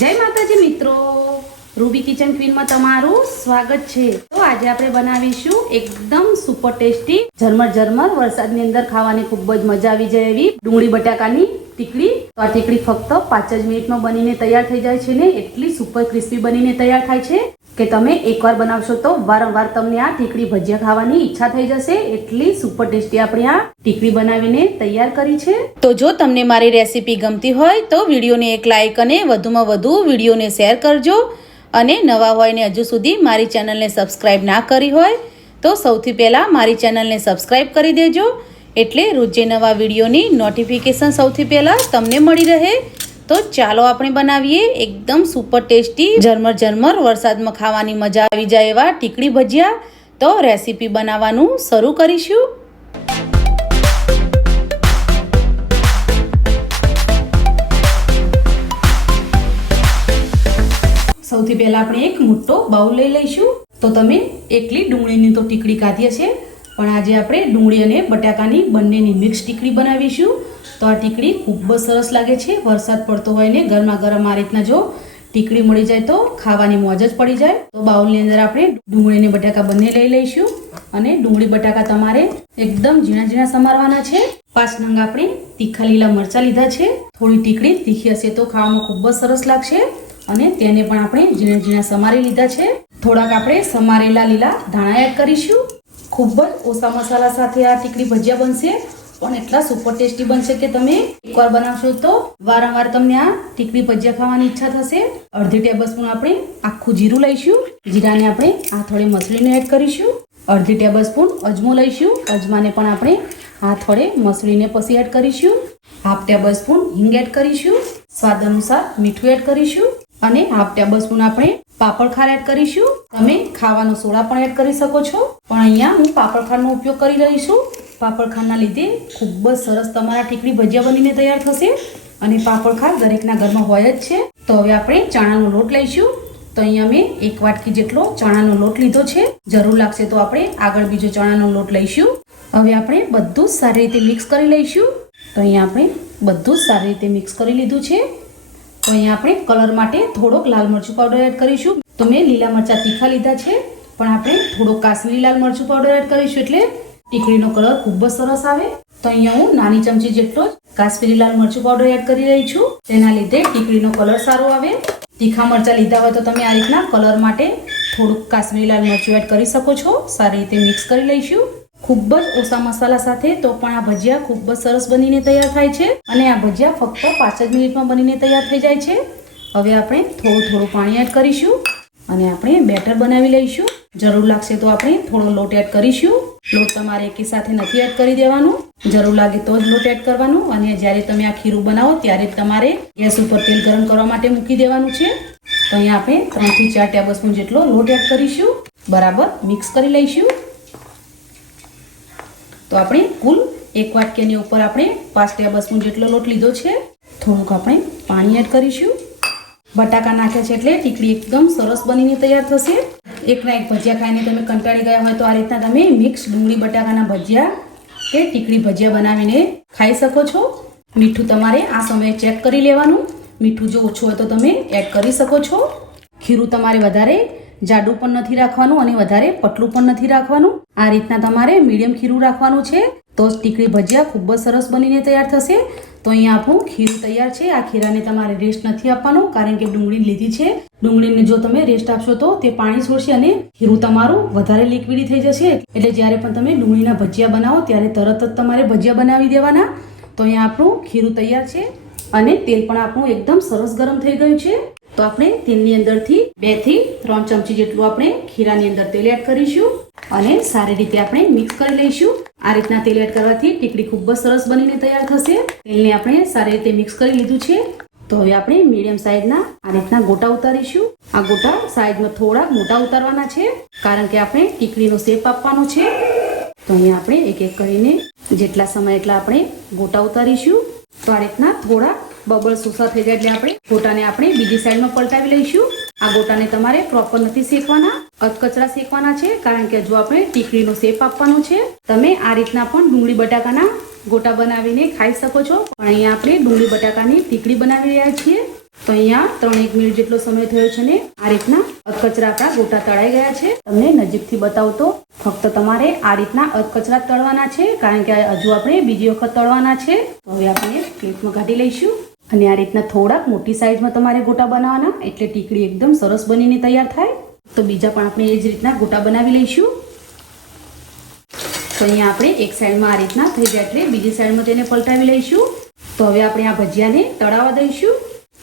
જય માતાજી મિત્રો. રૂબી કિચન ક્વીનમાં તમારું સ્વાગત છે. તો આજે આપણે બનાવીશું એકદમ સુપર ટેસ્ટી ઝરમર ઝરમર, વરસાદની અંદર ખાવાની ખૂબ જ મજા આવી જાય એવી ડુંગળી બટાકાની ટીકડી. તો આ ટીકડી ફક્ત પાંચ જ મિનિટમાં બનીને તૈયાર થઈ જાય છે ને, એટલી સુપર ક્રિસ્પી બનીને તૈયાર થાય છે. કે તમે એકવાર બનાવશો તો વારંવાર તમને આ ટીકડી ભજીયા ખાવાની ઈચ્છા થઈ જશે. એટલી સુપર ટેસ્ટી આપણે આ ટીકડી બનાવીને તૈયાર કરી છે. તો જો તમને મારી રેસીપી ગમતી હોય તો વિડીયોને એક લાઇક અને વધુમાં વધુ વિડીયોને શેર કરજો. અને નવા હોય ને હજુ સુધી મારી ચેનલને સબસ્ક્રાઈબ ના કરી હોય તો સૌથી પહેલાં મારી ચેનલને સબસ્ક્રાઈબ કરી દેજો. એટલે રોજે નવા વિડીયોની નોટિફિકેશન સૌથી પહેલાં તમને મળી રહે. તો ચાલો આપણે બનાવીએ એકદમ સુપર ટેસ્ટી ઝરમર ઝરમર, વરસાદમાં ખાવાની મજા આવી જાય એવા ટીકડી ભજીયા. તો રેસીપી બનાવવાનું શરૂ કરીશું. સૌથી પહેલાં આપણે એક મોટો બાઉલ લઈ લઈશું. તો તમે એકલી ડુંગળીની તો ટીકડી કાઢીએ છે પણ આજે આપણે ડુંગળી અને બટાકાની બંનેની મિક્સ ટીકડી બનાવીશું. તો આ ટીકડી ખૂબ જ સરસ લાગે છે. વરસાદ પડતો હોય ને ગરમા ગરમ આ રીતના જો ટીકડી મળી જાય તો ખાવાની મોજ જ પડી જાય. તો બાઉલની અંદર આપણે ડુંગળી અને બટાકા બંને લઈ લઈશું અને ડુંગળી બટાકા તમારે એકદમ ઝીણા ઝીણા સમારવાના છે. પાંચ નંગ આપણે તીખા લીલા મરચા લીધા છે. થોડી ટીકડી તીખી હશે તો ખાવામાં ખૂબ જ સરસ લાગશે અને તેને પણ આપણે ઝીણા ઝીણા સમારી લીધા છે. થોડાક આપણે સમારેલા લીલા ધાણા એડ કરીશું. ખૂબ જ ઓછા મસાલા સાથે આ ટીકડી ભજીયા બનશે. પણ એટલા સુપર ટેસ્ટી બનશે કે તમે એકવાર બનાવશો તો વારંવાર તમને આ ટીકડી ભજીયા ખાવાની ઈચ્છા થશે. અડધી ટેબલ સ્પૂન આપણે આખું જીરું લઈશું. જીરાને આપણે આ થોડે મસળીને એડ કરીશું. અડધી ટેબલ સ્પૂન અજમો લઈશું. અજમાને પણ આપણે આ થોડે મસળીને પછી એડ કરીશું. હાફ ટેબલ સ્પૂન હિંગ એડ કરીશું. સ્વાદ અનુસાર મીઠું એડ કરીશું. અને હાફ ટેબલ સ્પૂન આપણે પાપડ ખાર એડ કરીશું. તમે ખાવાનો સોડા પણ એડ કરી શકો છો. પણ અહીંયા હું પાપડ ખારનો ઉપયોગ કરી રહી છું. પાપડ ખારના લીધે ખૂબ જ સરસ તમારા ઠીકડી ભજીયા બનીને તૈયાર થશે અને પાપડ ખાર દરેકના ઘરમાં હોય જ છે. તો હવે આપણે ચણાનો લોટ લઈશું. તો અહીંયા મેં એક વાટકી જેટલો ચણાનો લોટ લીધો છે. જરૂર લાગશે તો આપણે આગળ બીજો ચણાનો લોટ લઈશું. હવે આપણે બધું સારી રીતે મિક્સ કરી લઈશું. તો અહીંયા આપણે બધું સારી રીતે મિક્સ કરી લીધું છે. તો અહીંયા આપણે કલર માટે થોડોક લાલ મરચું પાવડર એડ કરીશું. તો મેં લીલા મરચાં તીખા લીધા છે. પણ આપણે થોડોક કાશ્મીરી લાલ મરચું પાવડર એડ કરીશું એટલે ટીકડીનો કલર ખૂબ જ સરસ આવે. તો અહીંયા હું નાની ચમચી જેટલો જ કાશ્મીરી લાલ મરચું પાવડર એડ કરી રહી છું. તેના લીધે ટીકડીનો કલર સારો આવે. તીખા મરચાં લીધા હોય તો તમે આ રીતના કલર માટે થોડુંક કાશ્મીરી લાલ મરચું એડ કરી શકો છો. સારી રીતે મિક્સ કરી લઈશું. ખૂબ જ ઓછા મસાલા સાથે તો પણ આ ભજીયા ખૂબ જ સરસ બનીને તૈયાર થાય છે અને આ ભજીયા ફક્ત પાંચ જ મિનિટમાં બનીને તૈયાર થઈ જાય છે. હવે આપણે થોડું થોડું પાણી એડ કરીશું અને આપણે બેટર બનાવી લઈશું. જરૂર લાગશે તો આપણે થોડો લોટ એડ કરીશું. લોટ તમારે એકી સાથે નથી એડ કરી દેવાનું. જરૂર લાગે તો જ લોટ એડ કરવાનું. અને જ્યારે તમે આ ખીરું બનાવો, ત્યારે તમારે ગેસ ઉપર તેલ ગરમ કરવા માટે મૂકી દેવાનું છે. તો અહીંયા આપણે ત્રણથી ચાર ટેબલ સ્પૂન જેટલો લોટ એડ કરીશું. બરાબર મિક્સ કરી લઈશું. તો આપણે કુલ એક વાટકીની ઉપર આપણે પાંચ ટેબલ સ્પૂન જેટલો લોટ લીધો છે. થોડુંક આપણે પાણી એડ કરીશું. બટાકા નાખ્યા છે એટલે ટીકડી એકદમ સરસ બનીને તૈયાર થશે. એકના એક ભજીયા ખાઈને તમે કંટાળી ગયા હોય તો આ રીતના તમે મિક્સ ડુંગળી, બટાકાના ભજીયા કે ટીકડી ભજીયા બનાવીને ખાઈ શકો છો. મીઠું તમારે આ સમયે ચેક કરી લેવાનું. મીઠું જો ઓછું હોય તો તમે એડ કરી શકો છો. ખીરું તમારે વધારે જાડું પણ નથી રાખવાનું અને વધારે પટલું પણ નથી રાખવાનું. આ રીતના તમારે મીડિયમ ખીરું રાખવાનું છે. તો ટીકડી ભજીયા ખૂબ જ સરસ બનીને તૈયાર થશે. તો અહીંયા આપણું ખીરું તૈયાર છે. આ ખીરાને તમારે રેસ્ટ નથી આપવાનો, કારણ કે ડુંગળી લીધી છે. ડુંગળીને જો તમે રેસ્ટ આપશો તો તે પાણી છોડશે અને ખીરું તમારું વધારે લિક્વિડી થઈ જશે. એટલે જ્યારે પણ તમે ડુંગળીના ભજીયા બનાવો, ત્યારે તરત જ તમારે ભજીયા બનાવી દેવાના. તો અહીંયા આપણું ખીરું તૈયાર છે. અને તેલ પણ આપણું એકદમ સરસ ગરમ થઈ ગયું છે. તો આપણે તેલની અંદરથી બેથી ત્રણ ચમચી જેટલું આપણે ખીરાની અંદર તેલ એડ કરીશું. અને સારી રીતે આપણે મિક્સ કરી લઈશું. આ રીતના તેલ એડ કરવાથી ટીકડી ખૂબ જ સરસ બનીને તૈયાર થશે. તેલને આપણે સારી રીતે મિક્સ કરી લીધું છે. તો હવે આપણે મીડિયમ સાઈઝના આ રીતના ગોટા ઉતારીશું. આ ગોટા સાઈઝમાં થોડા મોટા ઉતારવાના છે, કારણ કે આપણે ટીકડીનો શેપ આપવાનો છે. તો અહીંયા આપણે એક એક કરીને જેટલા સમય એટલા આપણે ગોટા ઉતારીશું. તો આ રીતના થોડા બબલ સુસા થઈ જાય એટલે આપણે ગોટાને આપણે બીજી સાઈડમાં પલટાવી લઈશું. આ ગોટાને તમારે પ્રોપર નથી શેકવાના અધકચરા શેકવાના છે, કારણ કે જો આપણે ટીકડીનો શેપ આપવાનો છે, તમે આ રીતના પણ ડુંગળી બટાકાના ગોટા બનાવીને ખાઈ શકો છો. પણ અહીંયા આપણે ડુંગળી બટાકાની ટીકડી બનાવી રહ્યા છીએ. તો અહીંયા ત્રણ એક મિનિટ જેટલો સમય થયો છે ને, આ રીતના અધકચરા આપણા ગોટા તળાઈ ગયા છે. તમને નજીકથી બતાવતો, ફક્ત તમારે આ રીતના અધકચરા તળવાના છે, કારણ કે હજુ આપણે બીજી વખત તળવાના છે. હવે આપણે પ્લેટમાં કાઢી લઈશું. અને આ રીતના થોડાક મોટી સાઇઝમાં તમારે ગોટા બનાવવાના, એટલે ટીકડી એકદમ સરસ બનીને તૈયાર થાય. તો બીજા પણ આપણે એ જ રીતના ગોટા બનાવી લઈશું. તો અહીંયા આપણે એક સાઈડમાં આ રીતના થઈ જાય એટલે બીજી સાઈડમાં તેને પલટાવી લઈશું. તો હવે આપણે આ ભજીયાને તળાવવા દઈશું.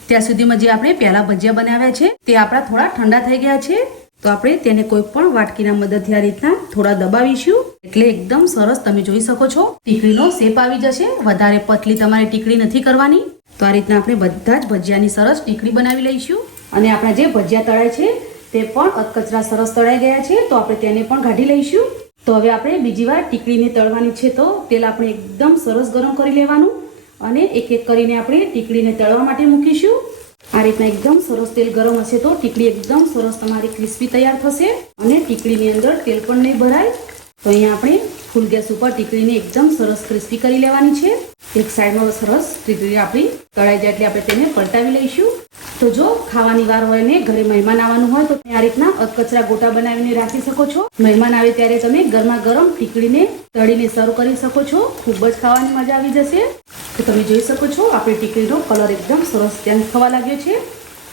ત્યાં સુધીમાં જે આપણે પહેલા ભજીયા બનાવ્યા છે, તે આપણા થોડા ઠંડા થઈ ગયા છે. તો આપણે તેને કોઈ પણ વાટકીના મદદથી આ રીતના થોડા દબાવીશું. એટલે એકદમ સરસ તમે જોઈ શકો છો ટીકડીનો શેપ આવી જશે. વધારે પતલી તમારે ટીકડી નથી કરવાની. તો આ રીતના આપણે બધા જ ભજીયાની સરસ ટીકડી બનાવી લઈશું. અને આપણા જે ભજીયા તળાય છે, તે પણ અધકચરા સરસ તળાઈ ગયા છે, તો આપણે તેને પણ કાઢી લઈશું. તો હવે આપણે બીજી વાર ટીકડીને તળવાની છે તો તેલ આપણે એકદમ સરસ ગરમ કરી લેવાનું અને એક એક કરીને આપણે ટીકડીને તળવા માટે મૂકીશું. આ રીતના એકદમ સરસ તેલ ગરમ હશે તો ટીકડી એકદમ સરસ તમારી ક્રિસ્પી તૈયાર થશે અને ટીકડીની અંદર તેલ પણ નહીં ભરાય. તો અહીંયા આપણે ફૂલ ગેસ ઉપર ટીકડીને એકદમ સરસ ક્રિસ્પી કરી લેવાની છે. એક સાઈડમાં સરસ ટીકડી આપણી તળાઈ જાય એટલે આપણે તેને પલટાવી લઈશું. તો જો ખાવાની વાર હોય ને, ઘરે મહેમાન આવવાનું હોય, તો આ રીતના અધકચરા ગોટા બનાવીને રાખી શકો છો. મહેમાન આવે ત્યારે તમે ગરમા ગરમ ટીકડીને તળીને સર્વ કરી શકો છો. ખૂબ જ ખાવાની મજા આવી જશે. તો તમે જોઈ શકો છો, આપણી ટીકડીનો કલર એકદમ સરસ ચેન્જ થવા લાગ્યો છે.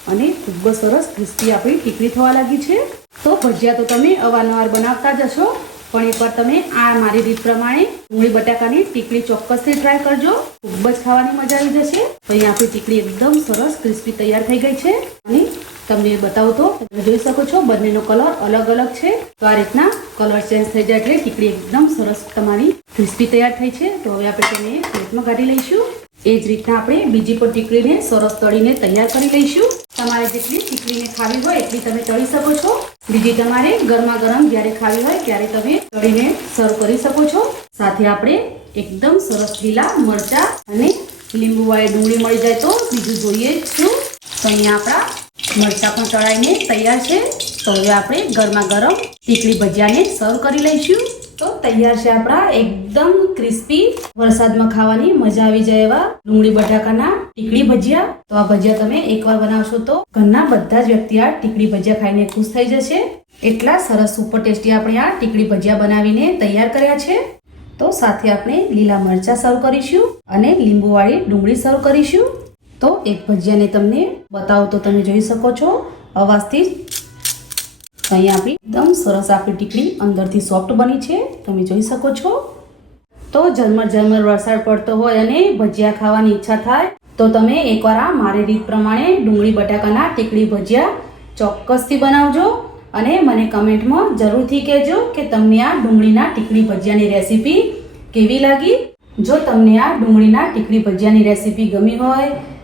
અને ખૂબ જ સરસ ક્રિસ્પી આપણી ટીકડી થવા લાગી છે. તો ભજીયા તો તમે અવારનવાર બનાવતા જ હશો. પણ એકવાર તમે આ મારી રીત પ્રમાણે ડુંગળી બટાકાની ટીકડી ચોક્કસથી ટ્રાય કરજો. ખૂબ જ ખાવાની મજા આવી જશે. તો અહીંયા આપણી ટીકડી એકદમ સરસ ક્રિસ્પી તૈયાર થઈ ગઈ છે. અને તમને બતાવું તો, તમે જોઈ શકો છો, બંનેનો કલર અલગ અલગ છે. તો આ રીતના કલર ચેન્જ થઈ જાય એટલે ટીકડી એકદમ સરસ તમારી ક્રિસ્પી તૈયાર થઈ છે. તો હવે આપણે તેને પ્લેટમાં કાઢી લઈશું. એ જ રીતના આપણે બીજી પણ ટીકડીને સરસ તળીને તૈયાર કરી લઈશું. તમારે જેટલી ટીકડીને ખાવી હોય એટલી તમે તળી શકો છો. બીજી તમારે ગરમા ગરમ જ્યારે ખાવી હોય ત્યારે તમે તળીને સર્વ કરી શકો છો. સાથે આપણે એકદમ સરસ લીલા મરચા અને લીંબુવાળી ડુંગળી મળી જાય તો બીજું જોઈએ છું તો અહીંયા આપણા મરચા પણ તળાઈને તૈયાર છે. તો હવે આપણે ગરમા ગરમ ટીકડી ભજીયાને સર્વ કરી લઈશું. તો તૈયાર છે આપણા એકદમ ક્રિસ્પી વરસાદમાં ખાવાની મજા આવી જાય એવા ડુંગળી બટાકાના ટીકડી ભજીયા. તો આ ભજીયા તમે એકવાર બનાવશો તો ઘરના બધા જ વ્યક્તિ આ ટીકડી ભજીયા ખાઈને ખુશ થઈ જશે. એટલા સરસ સુપર ટેસ્ટી આપણે આ ટીકડી ભજીયા બનાવીને તૈયાર કર્યા છે. તો સાથે આપણે લીલા મરચા સર્વ કરીશું અને લીંબુવાળી ડુંગળી સર્વ કરીશું. તો એક ભજીયાને તમને બતાવો તો તમે જોઈ શકો છો. અવાજથી અહીંયા આપણી. એકદમ સરસ આપણી ટીકડી અંદરથી સોફ્ટ બની છે. તમે જોઈ શકો છો. તો ઝરમર ઝરમર વરસાદ પડતો હોય અને ભજીયા ખાવાની ઈચ્છા થાય, તો તમે એકવાર આ મારી રીત પ્રમાણે ડુંગળી, બટાકાના ટીકડી ભજીયા ચોક્કસથી બનાવજો. અને મને કમેન્ટમાં જરૂરથી કહેજો કે તમને આ ડુંગળીના ટીકડી ભજીયાની રેસીપી કેવી લાગી? જો તમને આ ડુંગળીના ટીકડી ભજીયાની રેસીપી ગમી હોય